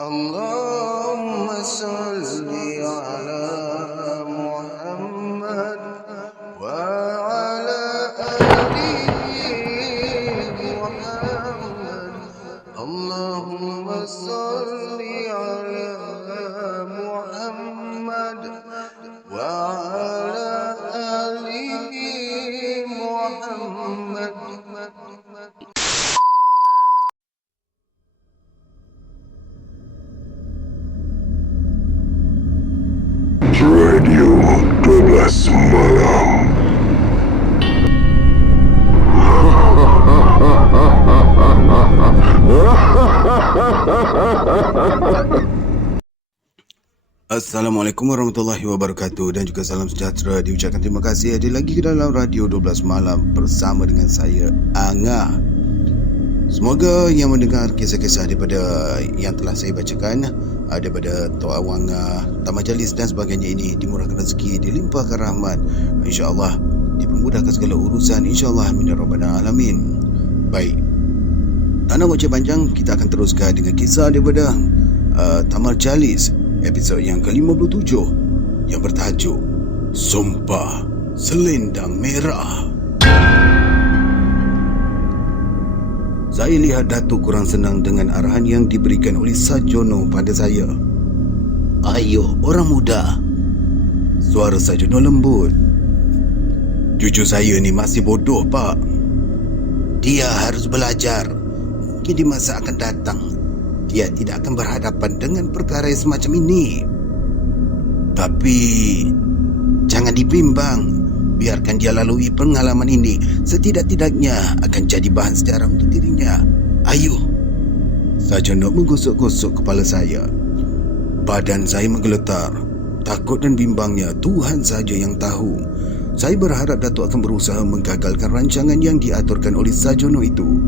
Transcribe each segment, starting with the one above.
Allahumma salli ala Muhammad wa ala ali Muhammad. Allahumma salli ala Muhammad wa ala ali Muhammad. Radio 12 Malam. Assalamualaikum warahmatullahi wabarakatuh dan juga salam sejahtera. Diucapkan terima kasih hadir lagi ke dalam Radio 12 Malam bersama dengan saya, Anga. Semoga yang mendengar kisah-kisah daripada yang telah saya bacakan, daripada Tok Awanga, Tak Majalis dan sebagainya ini, dimurahkan rezeki, dilimpahkan rahmat, insya-Allah dipermudahkan segala urusan, insya-Allah, amin ya rabbal alamin. Baik, tak nak baca panjang, kita akan teruskan dengan kisah daripada Tak Majalis episod yang ke-57 yang bertajuk Sumpah Selendang Merah. Saya lihat Datuk kurang senang dengan arahan yang diberikan oleh Sarjono pada saya. "Ayo, orang muda." Suara Sarjono lembut. "Cucu saya ni masih bodoh, Pak. Dia harus belajar. Mungkin di masa akan datang dia tidak akan berhadapan dengan perkara yang semacam ini. Tapi jangan dibimbang. Biarkan dia lalui pengalaman ini. Setidak-tidaknya akan jadi bahan sejarah untuk dirinya. Ayo." Sarjono menggosok-gosok kepala saya. Badan saya menggeletar. Takut dan bimbangnya Tuhan saja yang tahu. Saya berharap Datuk akan berusaha menggagalkan rancangan yang diaturkan oleh Sarjono itu.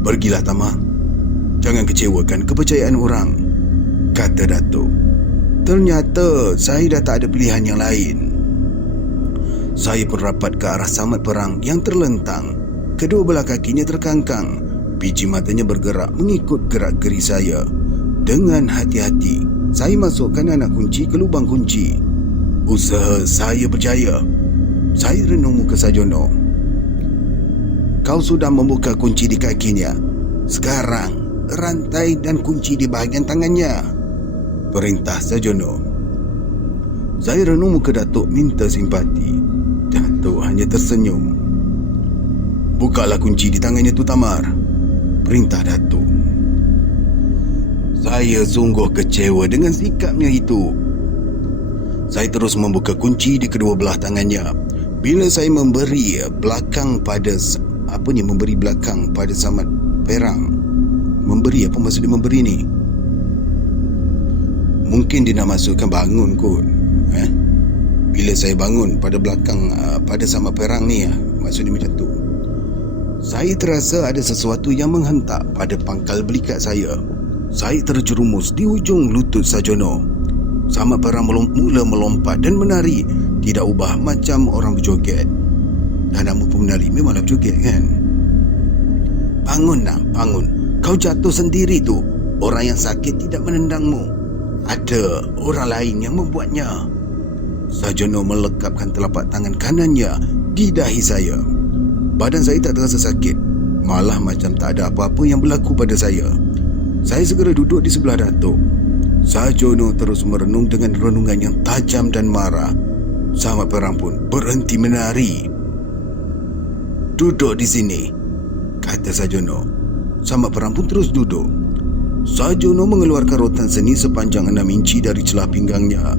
"Pergilah, Tama. Jangan kecewakan kepercayaan orang," kata Datuk. Ternyata saya dah tak ada pilihan yang lain. Saya pun rapat ke arah samat perang yang terlentang. Kedua belah kakinya terkangkang. Biji matanya bergerak mengikut gerak-geri saya. Dengan hati-hati, saya masukkan anak kunci ke lubang kunci. Usaha saya berjaya. Saya renung muka Sarjono. "Kau sudah membuka kunci di kakinya. Sekarang, rantai dan kunci di bahagian tangannya," perintah Sarjono. Saya renung muka Datuk minta simpati. Datuk hanya tersenyum. "Bukalah kunci di tangannya tu, Tamar," perintah Datuk. Saya sungguh kecewa dengan sikapnya itu. Saya terus membuka kunci di kedua belah tangannya. Bila saya memberi belakang pada samat perang. Memberi, apa maksud dia memberi ni? Mungkin dia nak masukkan bangun kot. Bila saya bangun pada belakang pada samat perang ni, maksud dia macam tu. Saya terasa ada sesuatu yang menghentak pada pangkal belikat saya. Saya terjerumus di ujung lutut Sarjono. Samat perang mula melompat dan menari. Tidak ubah macam orang berjoget. Dah nama pun menari, memanglah berjoget kan? "Bangun nak, bangun. Kau jatuh sendiri tu. Orang yang sakit tidak menendangmu. Ada orang lain yang membuatnya." Sarjono melekapkan telapak tangan kanannya di dahi saya. Badan saya tak terasa sakit. Malah macam tak ada apa-apa yang berlaku pada saya. Saya segera duduk di sebelah Datuk. Sarjono terus merenung dengan renungan yang tajam dan marah. Samat perang pun berhenti menari. "Duduk di sini," kata Sarjono. Samat perang pun terus duduk. Sarjono mengeluarkan rotan seni sepanjang 6 inci dari celah pinggangnya.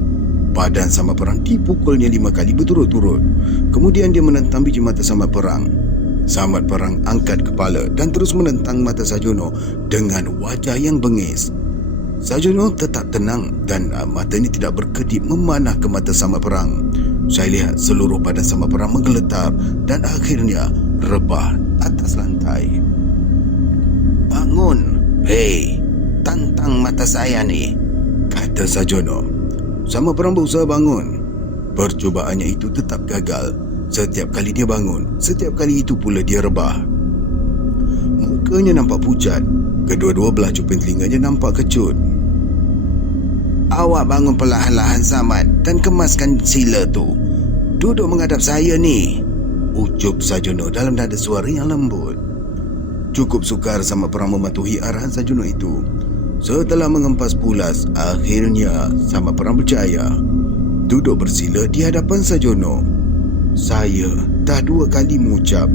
Badan samat perang dipukulnya 5 kali berturut-turut. Kemudian dia menentang biji mata samat perang. Samat perang angkat kepala dan terus menentang mata Sarjono dengan wajah yang bengis. Sarjono tetap tenang dan matanya tidak berkedip memanah ke mata samat perang. Saya lihat seluruh badan samat perang menggeletar dan akhirnya rebah atas lantai. "Bangun, hei, tantang mata saya ni," kata Sarjono. Samat perang berusaha bangun. Percubaannya itu tetap gagal. Setiap kali dia bangun, setiap kali itu pula dia rebah. Mukanya nampak pucat. Kedua-dua belah cuping telinganya nampak kecut. Awak bangun perlahan-lahan Samad dan kemaskan sila tu. Duduk menghadap saya ni, ucup Sarjono dalam nada suara yang lembut. Cukup sukar Samad Perang mematuhi arahan Sarjono itu. Setelah mengempas pulas, akhirnya Samad Perang berjaya duduk bersila di hadapan Sarjono. Saya dah 2 kali mengucap.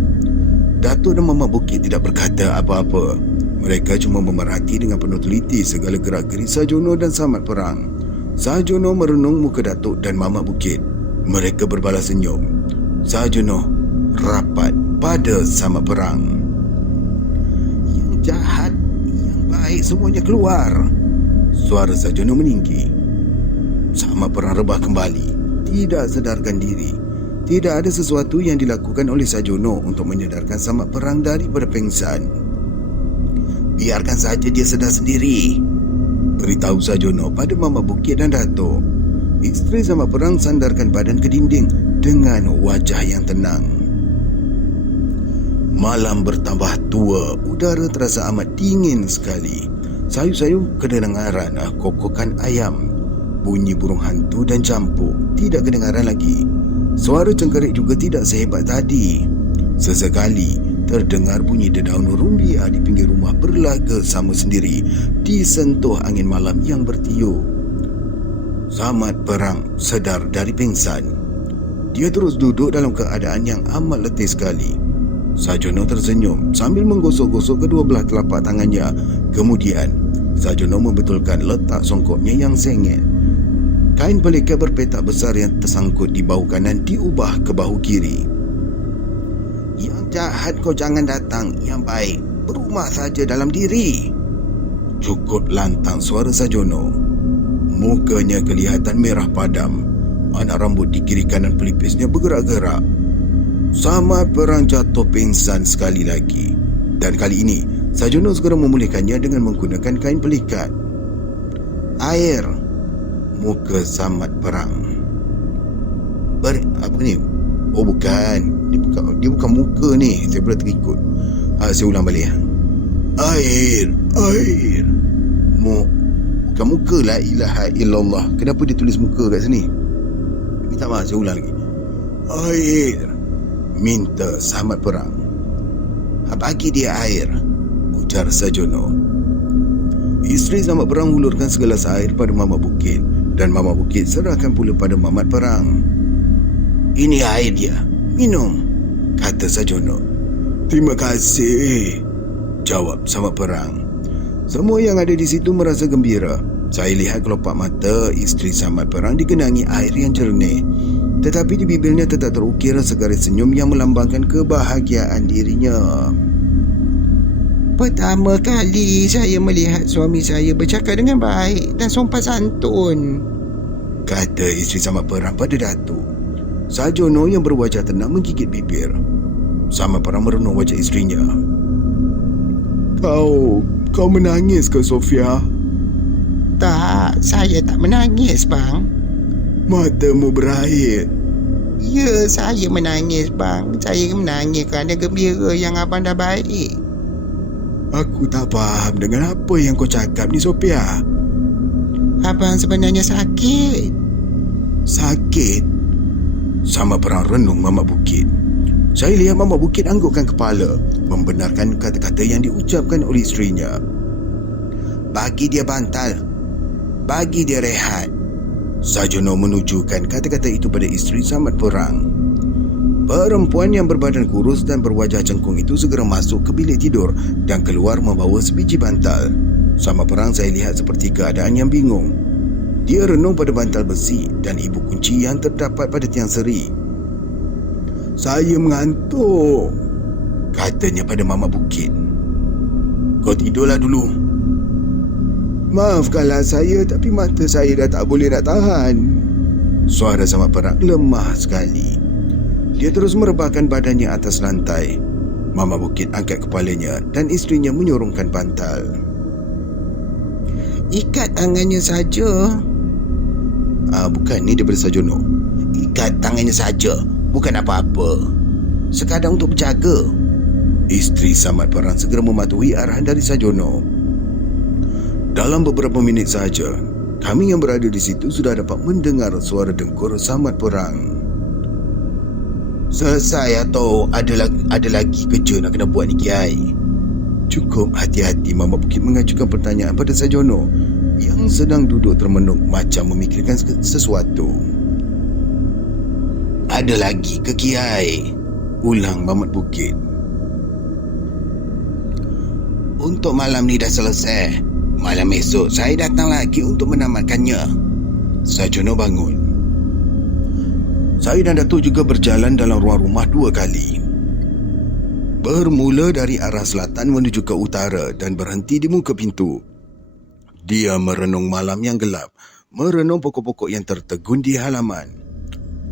Datuk dan Mama Bukit tidak berkata apa-apa. Mereka cuma memerhati dengan penuh teliti segala gerak-gerik Sarjono dan Samad Perang. Sarjono merenung muka Datuk dan Mama Bukit. Mereka berbalas senyum. Sarjono rapat pada Samad Perang. Yang jahat, yang baik semuanya keluar. Suara Sarjono meninggi. Samad Perang rebah kembali, tidak sedarkan diri. Tidak ada sesuatu yang dilakukan oleh Sarjono untuk menyadarkan Samad Perang daripada pengsan. Biarkan saja dia sedar sendiri, beritahu Sarjono pada Mama Bukit dan Datuk. Isteri Samad Perang sandarkan badan ke dinding dengan wajah yang tenang. Malam bertambah tua, udara terasa amat dingin sekali. Sayu-sayu kedengaran kokokan ayam, bunyi burung hantu dan campur tidak kedengaran lagi. Suara cengkerik juga tidak sehebat tadi. Sesekali terdengar bunyi dedaun rumbia di pinggir rumah berlaga sama sendiri disentuh angin malam yang bertiup. Samad Perang sedar dari pingsan. Dia terus duduk dalam keadaan yang amat letih sekali. Sarjono tersenyum sambil menggosok-gosok kedua belah telapak tangannya. Kemudian Sarjono membetulkan letak songkoknya yang sengit. Kain pelikat berpetak besar yang tersangkut di bahu kanan diubah ke bahu kiri. Yang jahat kau jangan datang, yang baik berumah saja dalam diri. Cukup lantang suara Sarjono. Mukanya kelihatan merah padam. Anak rambut di kiri kanan pelipisnya bergerak-gerak. Samad Perang jatuh pingsan sekali lagi. Dan kali ini Sarjono segera memulihkannya dengan menggunakan kain pelikat. Air. Muka Samad Perang. Apa ni? Oh bukan. Dia bukan muka ni. Saya pula terikut. Saya ulang balik. Air. Bukan muka, la ilaha illallah. Kenapa dia tulis muka kat sini? Minta maaf, saya ulang lagi. Air. Minta Samad Perang. Bagi dia air, ujar Sarjono. Isteri Samad Perang hulurkan segelas air pada Mama Bukit, dan Mama Bukit serahkan pula pada Samad Perang. Ini air dia, minum, kata Sarjono. Terima kasih, jawab Samad Perang. Semua yang ada di situ merasa gembira. Saya lihat kelopak mata isteri Samad Perang digenangi air yang jernih, tetapi di bibirnya tetap terukir segaris senyum yang melambangkan kebahagiaan dirinya. Pertama kali saya melihat suami saya bercakap dengan baik dan sopan santun, kata isteri Samad Perang pada Datuk. Sarjono yang berwajah tenang menggigit bibir. Samad Perang merenung wajah isterinya. Kau menangis ke Sofia? Tak, saya tak menangis bang. Matamu berair. Ya, saya menangis bang. Saya menangis kerana gembira yang abang dah baik. Aku tak faham dengan apa yang kau cakap ni, Sophia. Abang sebenarnya sakit. Sakit? Samad Perang renung Mama Bukit. Saya lihat Mama Bukit anggukkan kepala, membenarkan kata-kata yang diucapkan oleh isterinya. Bagi dia bantal. Bagi dia rehat. Sarjono menunjukkan kata-kata itu pada isteri Samad Perang. Perempuan yang berbadan kurus dan berwajah cengkung itu segera masuk ke bilik tidur dan keluar membawa sebiji bantal. Samad Perang saya lihat seperti keadaan yang bingung. Dia renung pada bantal besi dan ibu kunci yang terdapat pada tiang seri. Saya mengantuk, katanya pada Mama Bukit. Kau tidurlah dulu. Maafkanlah saya, tapi mata saya dah tak boleh nak tahan. Suara Samad Perang lemah sekali. Dia terus merebahkan badannya atas lantai. Mama Bukit angkat kepalanya dan isterinya menyorongkan bantal. Ikat tangannya saja. Bukan, ni daripada Sarjono. Ikat tangannya saja, bukan apa-apa. Sekadar untuk berjaga. Isteri Samad Perang segera mematuhi arahan dari Sajono. Dalam beberapa minit sahaja, kami yang berada di situ sudah dapat mendengar suara dengkur Samad Perang. Selesai atau ada lagi kerja nak kena buat ni, Kiai? Cukup hati-hati Mama Bukit mengajukan pertanyaan pada Sajono yang sedang duduk termenung macam memikirkan sesuatu. Ada lagi ke, Kiai? Ulang Mamat Bukit. Untuk malam ni dah selesai. Malam esok saya datang lagi untuk menamatkannya. Sajono bangun. Saya dan Datuk juga berjalan dalam ruang rumah 2 kali. Bermula dari arah selatan menuju ke utara dan berhenti di muka pintu. Dia merenung malam yang gelap, merenung pokok-pokok yang tertegun di halaman.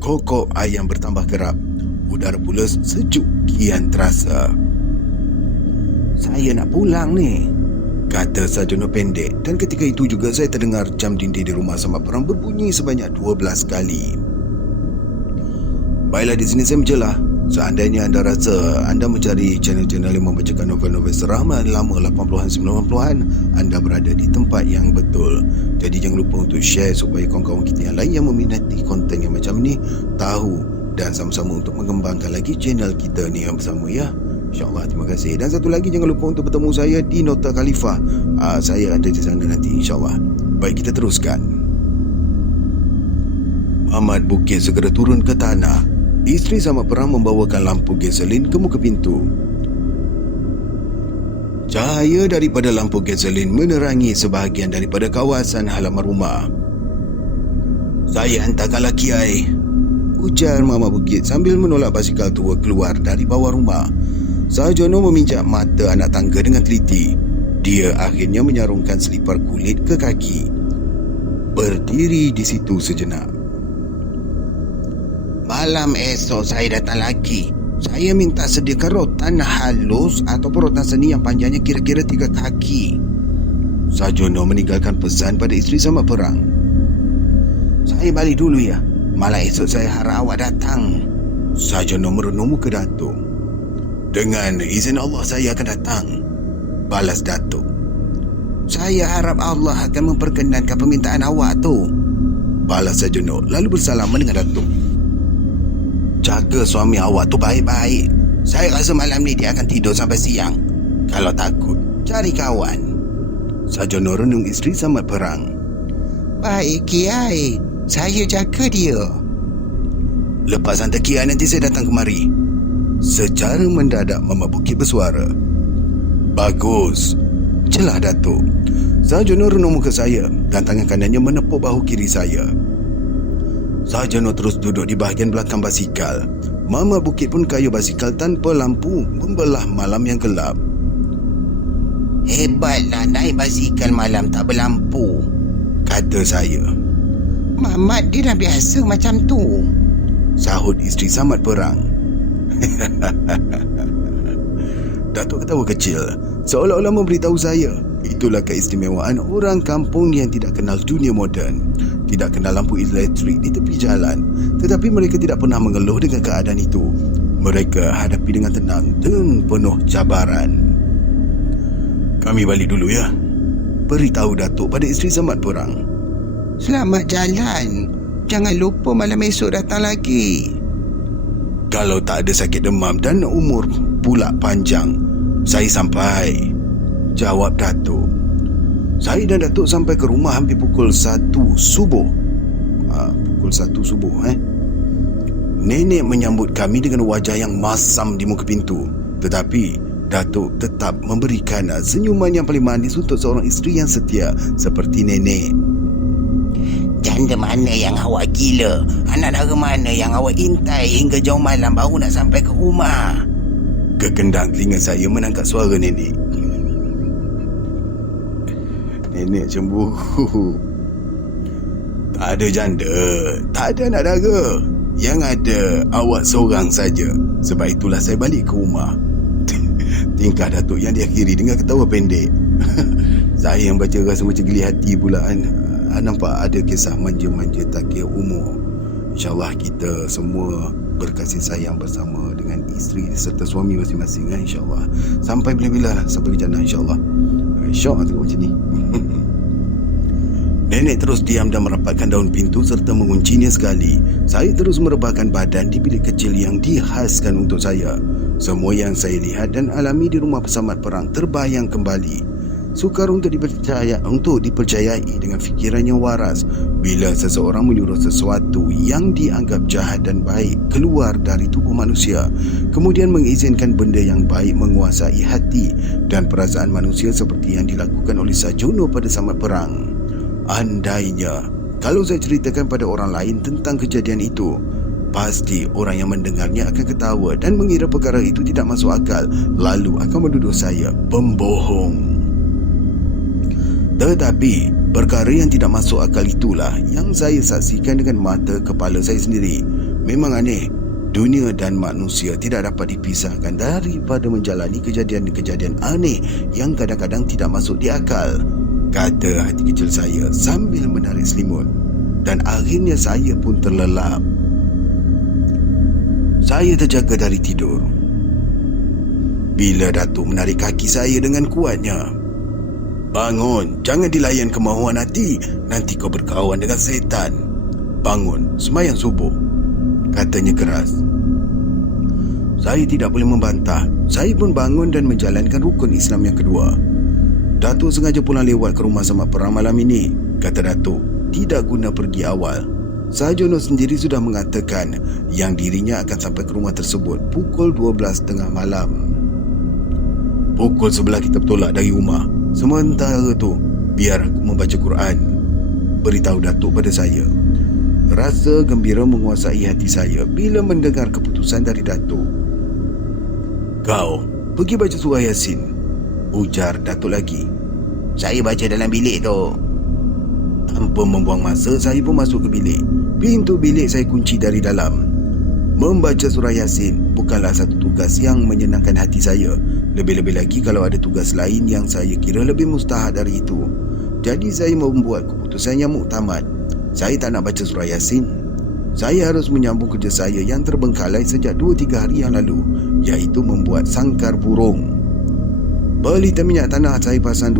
Kokok ayam bertambah kerap. Udara pula sejuk kian terasa. Saya nak pulang ni, kata Sajono pendek, dan ketika itu juga saya terdengar jam dinding di rumah Samad Perang berbunyi sebanyak 12 kali. Baiklah, di sini saya menjelah. Seandainya anda rasa anda mencari channel-channel yang membacakan novel-novel serama lama 80-an 90-an, anda berada di tempat yang betul. Jadi jangan lupa untuk share supaya kawan-kawan kita yang lain yang meminati konten yang macam ni tahu, dan sama-sama untuk mengembangkan lagi channel kita ni yang bersama, ya. InsyaAllah, terima kasih. Dan satu lagi, jangan lupa untuk bertemu saya di Nota Khalifah. Saya ada di sana nanti, insyaAllah. Baik, kita teruskan. Mamat Bukit segera turun ke tanah. Isteri Samad Perang membawakan lampu gasolin ke muka pintu. Cahaya daripada lampu gasolin menerangi sebahagian daripada kawasan halaman rumah. Saya hantarkanlah, Kiai, ujar Mama Bukit sambil menolak basikal tua keluar dari bawah rumah. Sajono meminjak mata anak tangga dengan teliti. Dia akhirnya menyarungkan selipar kulit ke kaki. Berdiri di situ sejenak. Malam esok saya datang lagi. Saya minta sediakan rotan halus atau rotan seni yang panjangnya kira-kira 3 kaki. Sajono meninggalkan pesan pada isteri Samad Perang. Saya balik dulu, ya. Malam esok saya harap awak datang. Sajono merenung muka Datuk. Dengan izin Allah saya akan datang, balas Datuk. Saya harap Allah akan memperkenankan permintaan awak tu, balas Sajono lalu bersalaman dengan Datuk. Jaga suami awak tu baik-baik. Saya rasa malam ni dia akan tidur sampai siang. Kalau takut, cari kawan. Sajono renung isteri Samad Perang. Baik, Kiai. Saya jaga dia. Lepas hantar Kiai, nanti saya datang kemari. Secara mendadak Mama Bukit bersuara. Bagus, celah Datuk. Sajono renung muka saya dan tangan kanannya menepuk bahu kiri saya. Sajono terus duduk di bahagian belakang basikal. Mama Bukit pun kayuh basikal tanpa lampu membelah malam yang gelap. Hebatlah naik basikal malam tak berlampu, kata saya. Mamat dia dah biasa macam tu, sahut isteri Samad Perang. Datuk ketawa kecil, seolah-olah memberitahu saya itulah keistimewaan orang kampung yang tidak kenal dunia moden, tidak kenal lampu elektrik di tepi jalan. Tetapi mereka tidak pernah mengeluh dengan keadaan itu. Mereka hadapi dengan tenang dan penuh cabaran. Kami balik dulu, ya, beritahu Datuk pada isteri Samad Perang. Selamat jalan. Jangan lupa malam esok datang lagi. Kalau tak ada sakit demam dan umur pula panjang, saya sampai, jawab Datuk. Saya dan Datuk sampai ke rumah hampir pukul 1 subuh. Pukul 1 subuh, Nenek menyambut kami dengan wajah yang masam di muka pintu. Tetapi Datuk tetap memberikan senyuman yang paling manis untuk seorang isteri yang setia seperti nenek. Janda mana yang awak gila? Anak dara mana yang awak intai hingga jauh malam baru nak sampai ke rumah? Kekendang telinga saya menangkap suara nenek. Nenek cemburu. Tak ada janda, tak ada anak dara. Yang ada awak seorang saja. Sebab itulah saya balik ke rumah. Tingkah Datuk yang diakhiri dengan ketawa pendek. Saya yang baca rasa macam geli hati pula. Nampak ada kisah manja-manja tak kira umur. InsyaAllah kita semua berkasih sayang bersama dengan isteri serta suami masing-masing, insyaAllah. Sampai bila-bila lah, sampai ke jannah, insyaAllah. Syok tengok macam ni. Nenek terus diam dan merapatkan daun pintu serta menguncinya sekali. Saya terus merebahkan badan di bilik kecil yang dihaskan untuk saya. Semua yang saya lihat dan alami di rumah pesamat perang terbayang kembali. Sukar untuk dipercayai dengan fikiran yang waras bila seseorang menyuruh sesuatu yang dianggap jahat dan baik keluar dari tubuh manusia, kemudian mengizinkan benda yang baik menguasai hati dan perasaan manusia seperti yang dilakukan oleh Sarjono pada samat perang. Andainya kalau saya ceritakan pada orang lain tentang kejadian itu, pasti orang yang mendengarnya akan ketawa dan mengira perkara itu tidak masuk akal, lalu akan menuduh saya pembohong. Tetapi perkara yang tidak masuk akal itulah yang saya saksikan dengan mata kepala saya sendiri. Memang aneh, dunia dan manusia tidak dapat dipisahkan daripada menjalani kejadian-kejadian aneh yang kadang-kadang tidak masuk di akal, kata hati kecil saya sambil menarik selimut. Dan akhirnya saya pun terlelap. Saya terjaga dari tidur bila Datuk menarik kaki saya dengan kuatnya. Bangun, jangan dilayan kemahuan hati, nanti kau berkawan dengan setan. Bangun, sembahyang subuh, katanya keras. Saya tidak boleh membantah. Saya pun bangun dan menjalankan rukun Islam yang kedua. Datuk sengaja pulang lewat ke rumah samat perang malam ini, kata Datuk. Tidak guna pergi awal. Sarjono sendiri sudah mengatakan yang dirinya akan sampai ke rumah tersebut pukul 12.30 malam. Pukul 11 kita bertolak dari rumah. Sementara tu, biar aku membaca Quran, beritahu Datuk pada saya. Rasa gembira menguasai hati saya bila mendengar keputusan dari Datuk. Kau pergi baca surah Yasin, ujar Datuk lagi. Saya baca dalam bilik tu. Tanpa membuang masa, saya pun masuk ke bilik. Pintu bilik saya kunci dari dalam. Membaca surah Yasin bukanlah satu tugas yang menyenangkan hati saya. Lebih-lebih lagi kalau ada tugas lain yang saya kira lebih mustahak dari itu. Jadi saya membuat keputusan yang muktamad. Saya tak nak baca surah Yasin. Saya harus menyambung kerja saya yang terbengkalai sejak 2-3 hari yang lalu, iaitu membuat sangkar burung. Pelita minyak tanah saya pasang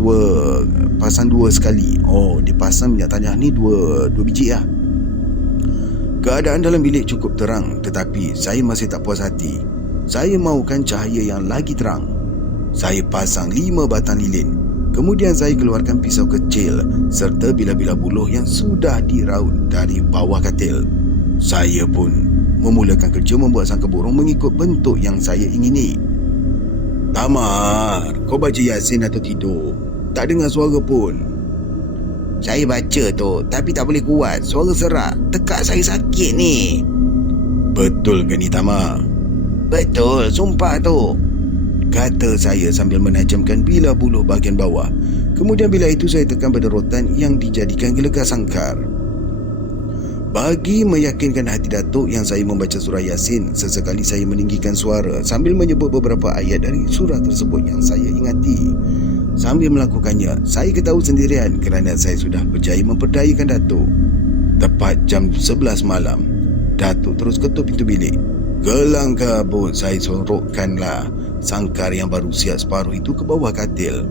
dua sekali. Oh, dipasang minyak tanah ni dua biji lah. Keadaan dalam bilik cukup terang, tetapi saya masih tak puas hati. Saya mahukan cahaya yang lagi terang. Saya pasang 5 batang lilin. Kemudian saya keluarkan pisau kecil serta bila-bila buluh yang sudah diraut dari bawah katil. Saya pun memulakan kerja membuat sangkar burung mengikut bentuk yang saya ingini. Tamar, kau baca Yasin atau tidur? Tak dengar suara pun. Saya baca tu, tapi tak boleh kuat. Suara serak, tekak saya sakit ni. Betul ke ni, Tamar? Betul, sumpah tu, kata saya sambil menajamkan bilah buluh bahagian bawah. Kemudian bila itu saya tekan pada rotan yang dijadikan gelegar sangkar. Bagi meyakinkan hati Datuk yang saya membaca surah Yasin, sesekali saya meninggikan suara sambil menyebut beberapa ayat dari surah tersebut yang saya ingati. Sambil melakukannya, saya ketahui sendirian kerana saya sudah berjaya memperdayakan Datuk. Tepat jam 11 malam, Datuk terus ketuk pintu bilik. Gelang kabut saya sorokkanlah sangkar yang baru siap separuh itu ke bawah katil.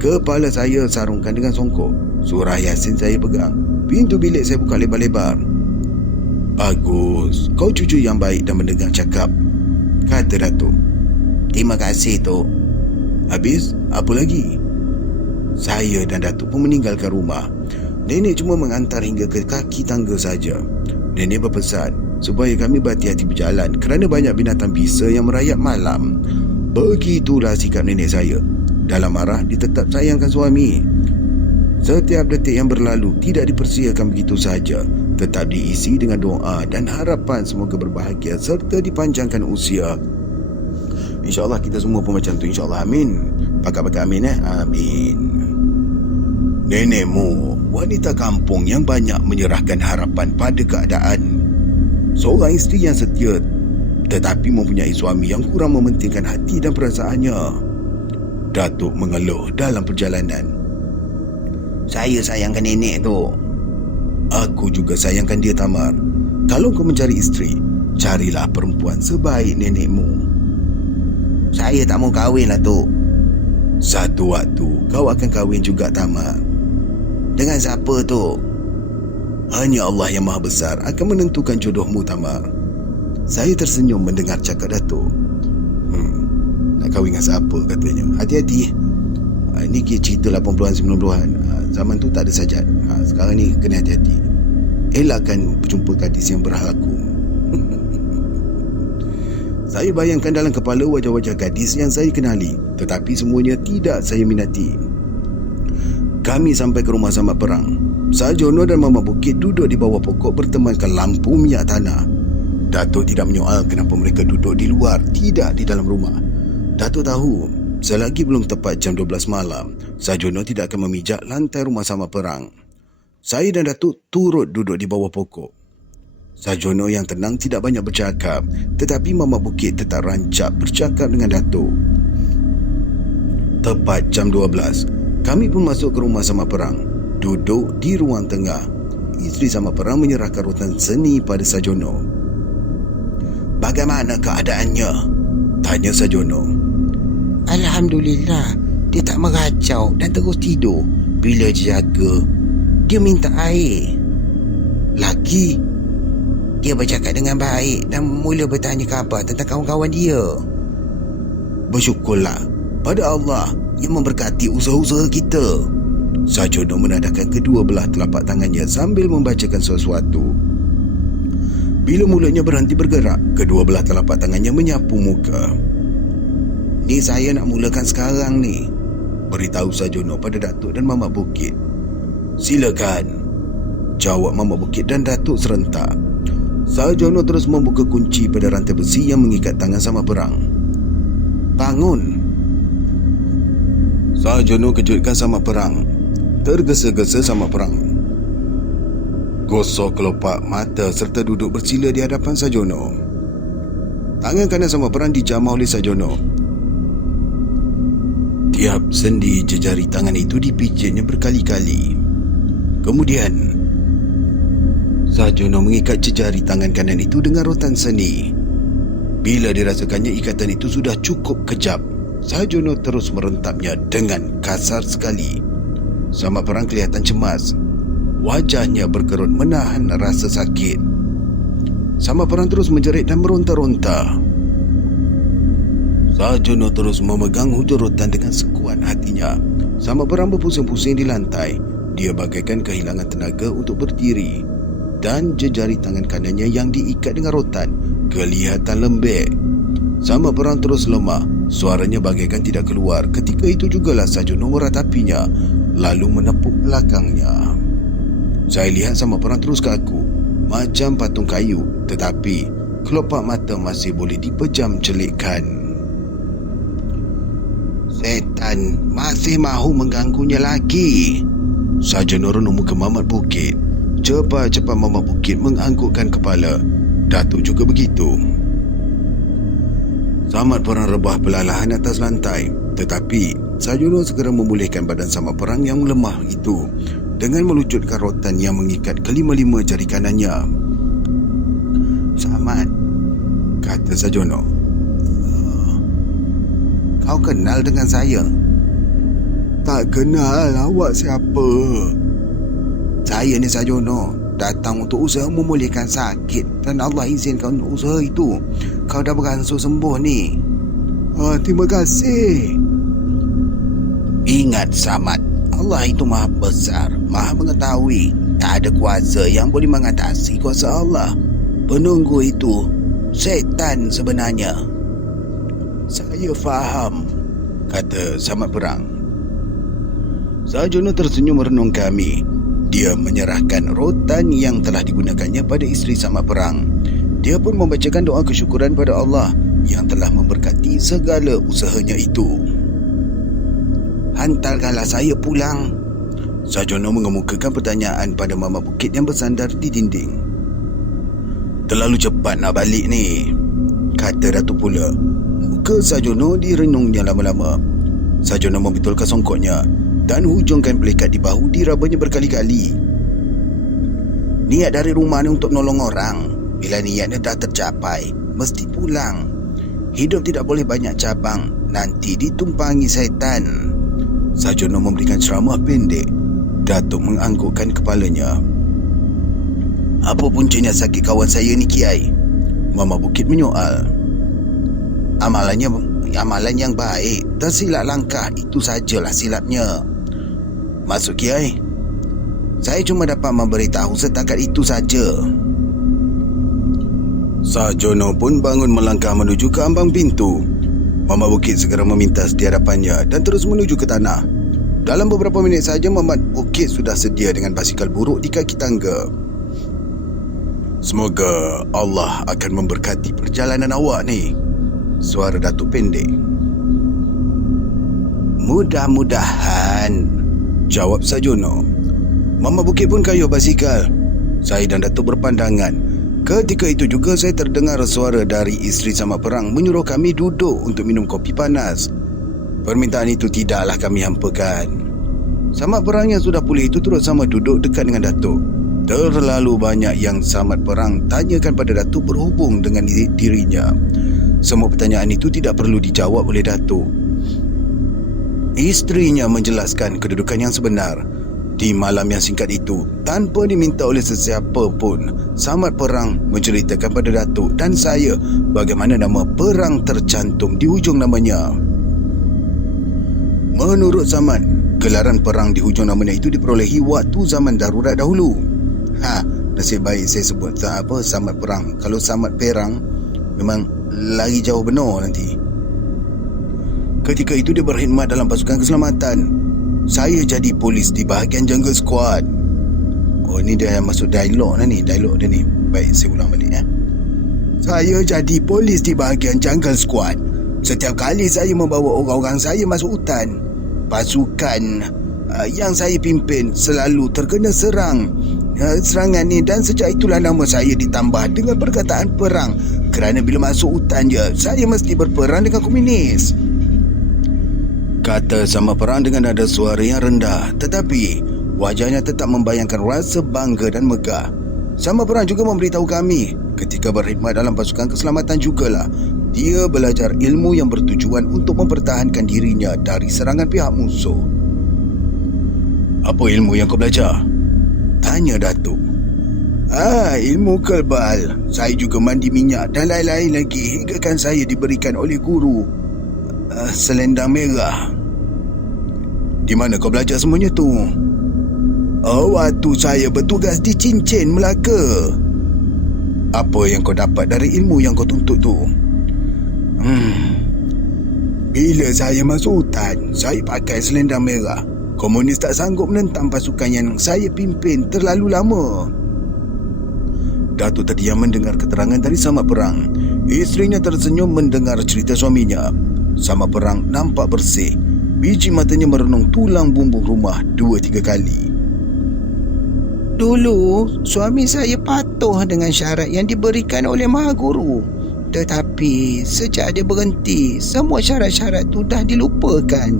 Kepala saya sarungkan dengan songkok. Surah Yasin saya pegang. Pintu bilik saya buka lebar-lebar. Bagus, kau cucu yang baik dan mendengar cakap, kata Datuk. Terima kasih, Tok. Habis, apa lagi? Saya dan Datuk pun meninggalkan rumah. Nenek cuma mengantar hingga ke kaki tangga saja. Nenek berpesan supaya kami berhati-hati berjalan kerana banyak binatang bisa yang merayap malam. Begitulah sikap nenek saya. Dalam marah, dia tetap sayangkan suami. Setiap detik yang berlalu tidak dipersiakan begitu saja, tetap diisi dengan doa dan harapan semoga berbahagia serta dipanjangkan usia. InsyaAllah kita semua pun macam tu, insyaAllah, amin. Pakat-pakat amin, amin. Nenekmu wanita kampung yang banyak menyerahkan harapan pada keadaan. Seorang isteri yang setia tetapi mempunyai suami yang kurang mementingkan hati dan perasaannya. Datuk mengeluh dalam perjalanan. Saya sayangkan nenek tu. Aku juga sayangkan dia, Tamar. Kalau kau mencari isteri, Carilah perempuan sebaik nenekmu. Saya tak mau kahwin lah, Tok. Satu waktu kau akan kahwin juga, Tamak. Dengan siapa, Tok? Hanya Allah yang Maha Besar akan menentukan jodohmu, Tamak. Saya tersenyum mendengar cakap Datuk. Nak kahwin dengan siapa katanya. Hati-hati. Ini cerita 80-an 90-an. Zaman tu tak ada sajat. Sekarang ni kena hati-hati. Elakkan berjumpa gadis yang berhalaku. Saya bayangkan dalam kepala wajah-wajah gadis yang saya kenali, tetapi semuanya tidak saya minati. Kami sampai ke rumah Samad Perang. Sarjono dan Mama Bukit duduk di bawah pokok bertemankan lampu minyak tanah. Datuk tidak menyoal kenapa mereka duduk di luar, tidak di dalam rumah. Datuk tahu, selagi belum tepat jam 12 malam, Sarjono tidak akan memijak lantai rumah Samad Perang. Saya dan Datuk turut duduk di bawah pokok. Sarjono yang tenang tidak banyak bercakap, tetapi Mama Bukit tetap rancak bercakap dengan Datuk. Tepat jam 12, kami pun masuk ke rumah Samad Perang. Duduk di ruang tengah, isteri Samad Perang menyerahkan rotan seni pada Sarjono. Bagaimana keadaannya? Tanya Sarjono. Alhamdulillah, dia tak meracau dan terus tidur. Bila jaga, dia minta air. Lagi, dia bercakap dengan baik dan mula bertanya khabar tentang kawan-kawan dia. Bersyukurlah pada Allah yang memberkati usaha-usaha kita. Sarjono menadahkan kedua belah telapak tangannya sambil membacakan sesuatu. Bila mulutnya berhenti bergerak, kedua belah telapak tangannya menyapu muka. Ni saya nak mulakan sekarang ni, beritahu Sarjono pada Datuk dan Mama Bukit. Silakan, jawab Mama Bukit dan Datuk serentak. Sarjono terus membuka kunci pada rantai besi yang mengikat tangan Samad Perang. Bangun. Sarjono kejutkan Samad Perang. Tergesa-gesa Samad Perang gosok kelopak mata serta duduk bersila di hadapan Sarjono. Tangan kanan Samad Perang dijamah oleh Sarjono. Tiap sendi jejari tangan itu dipijitnya berkali-kali. Kemudian Sarjono mengikat jejari tangan kanan itu dengan rotan seni. Bila dirasakannya ikatan itu sudah cukup kejap, Sarjono terus merentapnya dengan kasar sekali. Samad Perang kelihatan cemas. Wajahnya berkerut menahan rasa sakit. Samad Perang terus menjerit dan meronta-ronta. Sarjono terus memegang hujung rotan dengan sekuat hatinya. Samad Perang berpusing-pusing di lantai. Dia bagaikan kehilangan tenaga untuk berdiri. Dan jejari tangan kanannya yang diikat dengan rotan kelihatan lembek. Samad Perang terus lemah. Suaranya bagaikan tidak keluar. Ketika itu jugalah Sarjono meratapinya, lalu menepuk belakangnya. Saya lihat Samad Perang terus ke aku, macam patung kayu, tetapi kelopak mata masih boleh dipejam celikkan. Setan masih mahu mengganggunya lagi. Sarjono renung muka Mamat Bukit. Cepat-cepat Mamat Bukit menganggukkan kepala. Datuk juga begitu. Samad Perang rebah perlahan atas lantai, tetapi Sarjono segera memulihkan badan Samad Perang yang lemah itu dengan melucutkan rotan yang mengikat kelima-lima jari kanannya. Samad, kata Sarjono, kau kenal dengan saya? tak kenal. Awak siapa? Saya ni Sarjono, datang untuk usaha memulihkan sakit dan Allah izinkan usaha itu. Kau dah beransur sembuh ni. Terima kasih. Ingat Samad, Allah itu maha besar, maha mengetahui. Tak ada kuasa yang boleh mengatasi kuasa Allah. Penunggu itu setan sebenarnya. Saya faham, kata Samad Perang. Sarjono tersenyum merenung kami. Dia menyerahkan rotan yang telah digunakannya pada isteri Samad Perang. Dia pun membacakan doa kesyukuran pada Allah yang telah memberkati segala usahanya itu. Hantarkanlah saya pulang. Sarjono mengemukakan pertanyaan pada Mama Bukit yang bersandar di dinding. Terlalu cepat nak balik ni, kata Datuk pula. Muka Sarjono direnungnya lama-lama. Sarjono membetulkan songkoknya dan hujungkan pelikat di bahu dirabanya berkali-kali. Niat dari rumah ni untuk nolong orang. Bila niatnya dah tercapai, mesti pulang. Hidup tidak boleh banyak cabang, nanti ditumpangi syaitan. Sarjono memberikan ceramah pendek. Datuk menganggukkan kepalanya. Apa puncanya sakit kawan saya ni, Kiai? Mama Bukit menyoal. Amalan yang baik, tersilap langkah, itu sajalah silapnya. Maksud Kiai? Saya cuma dapat memberitahu setakat itu saja. Sarjono pun bangun melangkah menuju ke ambang pintu. Mama Bukit segera memintas di hadapannya dan terus menuju ke tanah. Dalam beberapa minit saja Mamat Bukit sudah sedia dengan basikal buruk di kaki tangga. Semoga Allah akan memberkati perjalanan awak ni. Suara Datuk pendek. Mudah-mudahan, jawab Sarjono. Mama Bukit pun kayuh basikal. Saya dan Datuk berpandangan. Ketika itu juga saya terdengar suara dari isteri Samat Perang menyuruh kami duduk untuk minum kopi panas. Permintaan itu tidaklah kami hampakan. Samat Perang yang sudah pulih itu turut sama duduk dekat dengan Datuk. Terlalu banyak yang Samat Perang tanyakan pada Datuk berhubung dengan dirinya. Semua pertanyaan itu tidak perlu dijawab oleh Datuk. Isterinya menjelaskan kedudukan yang sebenar. Di malam yang singkat itu, tanpa diminta oleh sesiapa pun, Samat Perang menceritakan pada Datuk dan saya bagaimana nama Perang tercantum di hujung namanya. Menurut Samat, gelaran Perang di hujung namanya itu diperolehi waktu zaman darurat dahulu. Nasib baik saya sebut Samat Perang. Kalau Samat Perang, memang lari jauh benar nanti. Ketika itu dia berkhidmat dalam pasukan keselamatan. Saya jadi polis di bahagian jungle squad. Oh, ni dia yang masuk dialog ni. Dialog dia ni. Baik, saya ulang balik. Saya jadi polis di bahagian jungle squad. Setiap kali saya membawa orang-orang saya masuk hutan, pasukan yang saya pimpin selalu terkena serangan ni, dan sejak itulah nama saya ditambah dengan perkataan perang. Kerana bila masuk hutan je, saya mesti berperang dengan komunis, kata Samat Perang dengan nada suara yang rendah, tetapi wajahnya tetap membayangkan rasa bangga dan megah. Samat Perang juga memberitahu kami, ketika berkhidmat dalam pasukan keselamatan jugalah dia belajar ilmu yang bertujuan untuk mempertahankan dirinya dari serangan pihak musuh. Apa ilmu yang kau belajar? Tanya Datuk. Ilmu kelbal. Saya juga mandi minyak dan lain-lain lagi hingga kan saya diberikan oleh guru selendang merah. Di mana kau belajar semuanya tu? Waktu saya bertugas di Cincin, Melaka. Apa yang kau dapat dari ilmu yang kau tuntut tu? Bila saya masuk hutan, saya pakai selendang merah. Komunis tak sanggup menentang pasukan yang saya pimpin terlalu lama. Datuk terdiam mendengar keterangan dari Samat Perang. Isterinya tersenyum mendengar cerita suaminya. Samat Perang nampak bersih. Biji matanya merenung tulang bumbung rumah 2-3 kali. Dulu, suami saya patuh dengan syarat yang diberikan oleh Maha Guru. Tetapi, sejak dia berhenti, semua syarat-syarat itu dah dilupakan.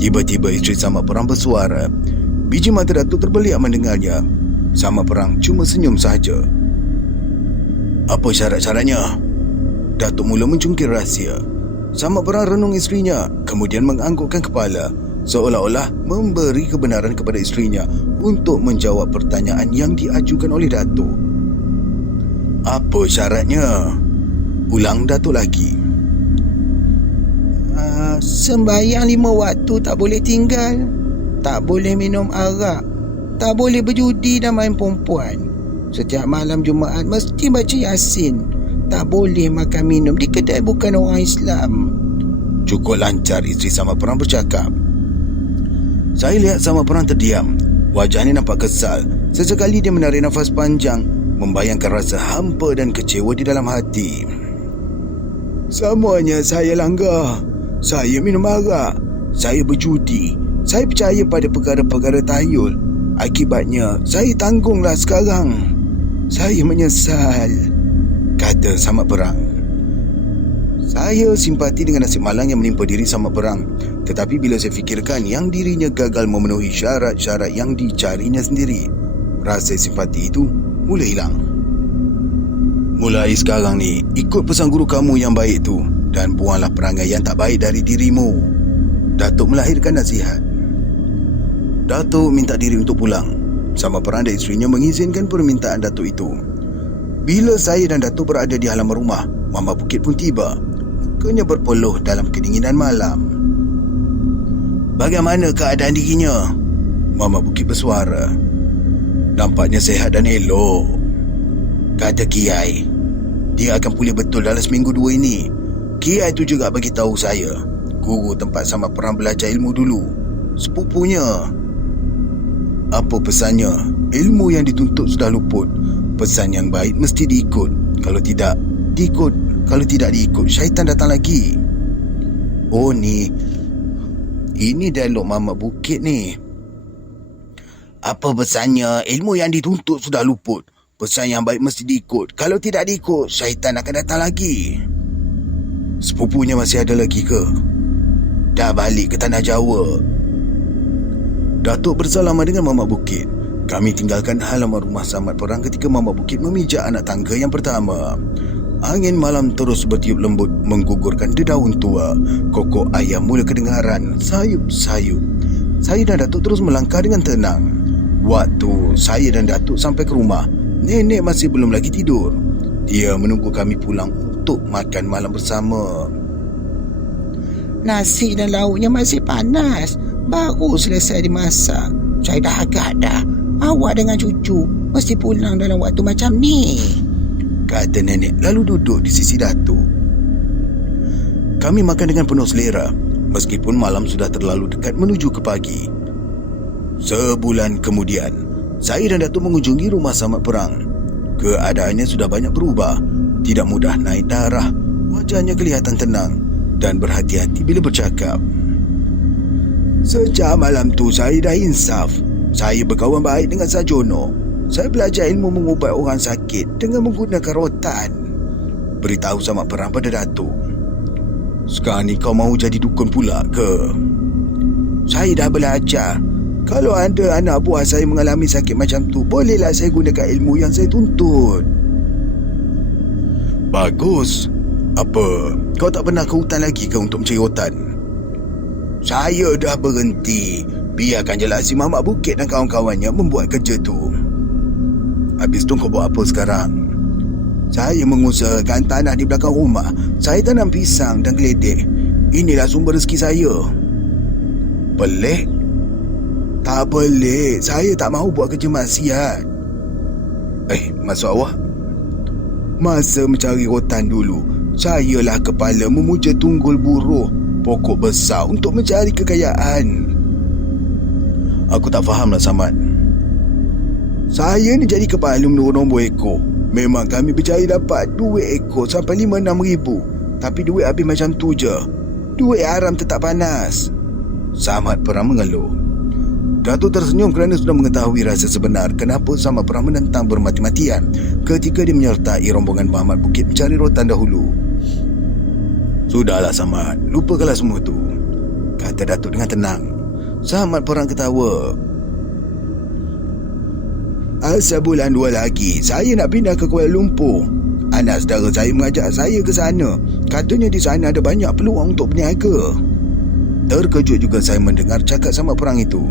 Tiba-tiba isteri Samat Perang bersuara. Biji mata Datuk terbeliak mendengarnya. Samat Perang cuma senyum sahaja. Apa syarat-syaratnya? Datuk mula mencungkil rahsia. Samat Perang renung isterinya, kemudian menganggukkan kepala, seolah-olah memberi kebenaran kepada isterinya untuk menjawab pertanyaan yang diajukan oleh Datuk. Apa syaratnya? Ulang Datuk lagi. Sembahyang 5 waktu tak boleh tinggal, tak boleh minum arak, tak boleh berjudi dan main perempuan. Setiap malam Jumaat mesti baca Yasin. Tak boleh makan minum di kedai bukan orang Islam. Cukup lancar, isteri Samat Perang bercakap. Saya lihat Samat Perang terdiam. Wajahnya nampak kesal. Sesekali dia menarik nafas panjang, membayangkan rasa hampa dan kecewa di dalam hati. Semuanya saya langgar. Saya minum arak. Saya berjudi. Saya percaya pada perkara-perkara tahyul. Akibatnya, saya tanggunglah sekarang. Saya menyesal, kata Samat Perang. Saya simpati dengan nasib malang yang menimpa diri Samat Perang. Tetapi bila saya fikirkan yang dirinya gagal memenuhi syarat-syarat yang dicarinya sendiri, rasa simpati itu mula hilang. Mulai sekarang ni, ikut pesan guru kamu yang baik tu dan buanglah perangai yang tak baik dari dirimu. Datuk melahirkan nasihat. Datuk minta diri untuk pulang. Sama Perang dan isterinya mengizinkan permintaan Datuk itu. Bila saya dan Datuk berada di halaman rumah, Mama Bukit pun tiba. Mukanya berpeluh dalam kedinginan malam. "Bagaimana keadaan dirinya?" Mama Bukit bersuara. "Nampaknya sihat dan elok," kata Kiai. "Dia akan pulih betul dalam seminggu dua ini." Kiai itu juga bagi tahu saya, guru tempat Sama Perang belajar ilmu dulu, sepupunya. "Apa pesannya? Ilmu yang dituntut sudah luput. Pesan yang baik mesti diikut. Kalau tidak diikut, kalau tidak diikut, syaitan datang lagi." "Oh ni, ini dialog Mama Bukit ni." "Apa pesannya? Ilmu yang dituntut sudah luput. Pesan yang baik mesti diikut. Kalau tidak diikut, syaitan akan datang lagi." "Sepupunya masih ada lagi ke?" "Dah balik ke Tanah Jawa." Datuk bersalaman dengan Mama Bukit. Kami tinggalkan halaman rumah Samad Perang ketika Mama Bukit memijak anak tangga yang pertama. Angin malam terus bertiup lembut menggugurkan dedaun tua. Kokok ayam mula kedengaran sayup-sayup. Saya dan Datuk terus melangkah dengan tenang. Waktu saya dan Datuk sampai ke rumah, nenek masih belum lagi tidur. Dia menunggu kami pulang untuk makan malam bersama. "Nasi dan lauknya masih panas. Baru selesai dimasak. Saya dah agak dah. Awak dengan cucu mesti pulang dalam waktu macam ni," kata nenek lalu duduk di sisi Datuk. Kami makan dengan penuh selera, meskipun malam sudah terlalu dekat menuju ke pagi. Sebulan kemudian, saya dan Datuk mengunjungi rumah Samad Perang. Keadaannya sudah banyak berubah. Tidak mudah naik darah. Wajahnya kelihatan tenang dan berhati-hati bila bercakap. "Sejak malam tu saya dah insaf. Saya berkawan baik dengan Sajono. Saya belajar ilmu mengubat orang sakit dengan menggunakan rotan," beritahu Samad Perang pada Datuk. "Sekarang ni kau mahu jadi dukun pula ke?" "Saya dah belajar. Kalau ada anak buah saya mengalami sakit macam tu, bolehlah saya gunakan ilmu yang saya tuntut." "Bagus. Apa, kau tak pernah ke hutan lagi ke untuk mencari rotan?" "Saya dah berhenti. Biarkan je si Mamak Bukit dan kawan-kawannya membuat kerja tu." "Habis tu kau buat apa sekarang?" "Saya mengusahakan tanah di belakang rumah. Saya tanam pisang dan geledek. Inilah sumber rezeki saya." "Pelik?" "Tak pelik. Saya tak mahu buat kerja maksiat." Maksud awak?" "Masa mencari rotan dulu, sayalah kepala memuja tunggul buruh, pokok besar untuk mencari kekayaan." "Aku tak fahamlah, Samad." "Saya ni jadi kepala menurun nombor ekor. Memang kami berjaya dapat duit ekor sampai 5-6 ribu. Tapi duit habis macam tu je. Duit haram tetap panas." Samad Perang mengeluh. Datuk tersenyum kerana sudah mengetahui rasa sebenar kenapa Samad Perang menentang bermati-matian ketika dia menyertai rombongan Muhammad Bukit mencari rotan dahulu. "Sudahlah Samad, lupakanlah semua tu," kata Datuk dengan tenang. Samad Perang ketawa. "Sebulan 2 lagi saya nak pindah ke Kuala Lumpur. Anak saudara saya mengajak saya ke sana. Katanya di sana ada banyak peluang untuk berniaga." Terkejut juga saya mendengar cakap Samad Perang itu.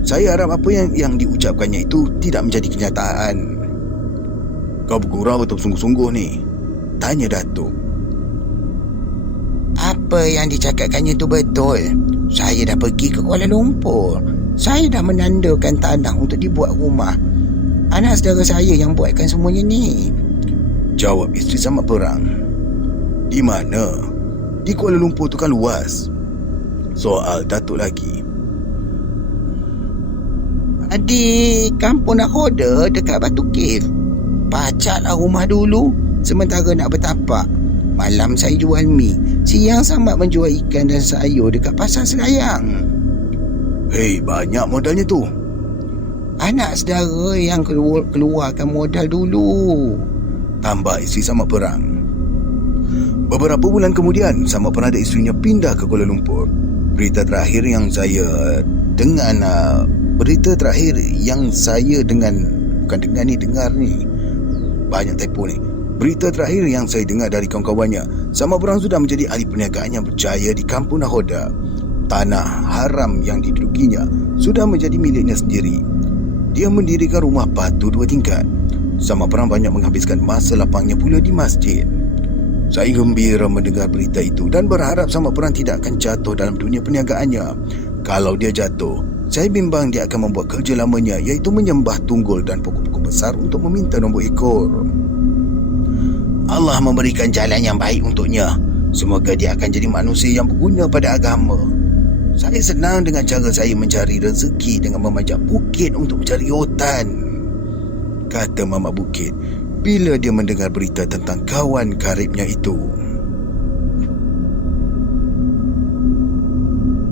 Saya harap apa yang diucapkannya itu tidak menjadi kenyataan. "Kau bergurau atau sungguh-sungguh ni?" tanya Datuk. "Apa yang dicakapkannya itu betul. Saya dah pergi ke Kuala Lumpur. Saya dah menandakan tanah untuk dibuat rumah. Anak saudara saya yang buatkan semuanya ni," jawab isteri Samad Perang. "Di mana? Di Kuala Lumpur tu kan luas." Soal Datuk lagi. "Di kampung Nakhoda dekat Batu Cave. Pacatlah rumah dulu sementara nak bertapak. Malam saya jual mi, siang Samad menjual ikan dan sayur dekat pasar Selayang." Banyak modalnya tu." "Anak saudara yang keluarkan modal dulu," tambah isteri Samad Perang. Beberapa bulan kemudian, Samad Perang dan isterinya pindah ke Kuala Lumpur. Berita terakhir yang saya dengar ni, banyak typo ni. Berita terakhir yang saya dengar dari kawan-kawannya, Sama Perang sudah menjadi ahli perniagaan yang berjaya di kampung Nahoda. Tanah haram yang didudukinya sudah menjadi miliknya sendiri. Dia mendirikan rumah batu 2 tingkat. Sama Perang banyak menghabiskan masa lapangnya pula di masjid. Saya gembira mendengar berita itu dan berharap Sama Perang tidak akan jatuh dalam dunia perniagaannya. Kalau dia jatuh, saya bimbang dia akan membuat kerja lamanya, iaitu menyembah tunggul dan pokok-pokok besar untuk meminta nombor ekor. Allah memberikan jalan yang baik untuknya. Semoga dia akan jadi manusia yang berguna pada agama. Saya senang dengan cara saya mencari rezeki dengan memanjat bukit untuk mencari hutan, kata Mamat Bukit bila dia mendengar berita tentang kawan karibnya itu.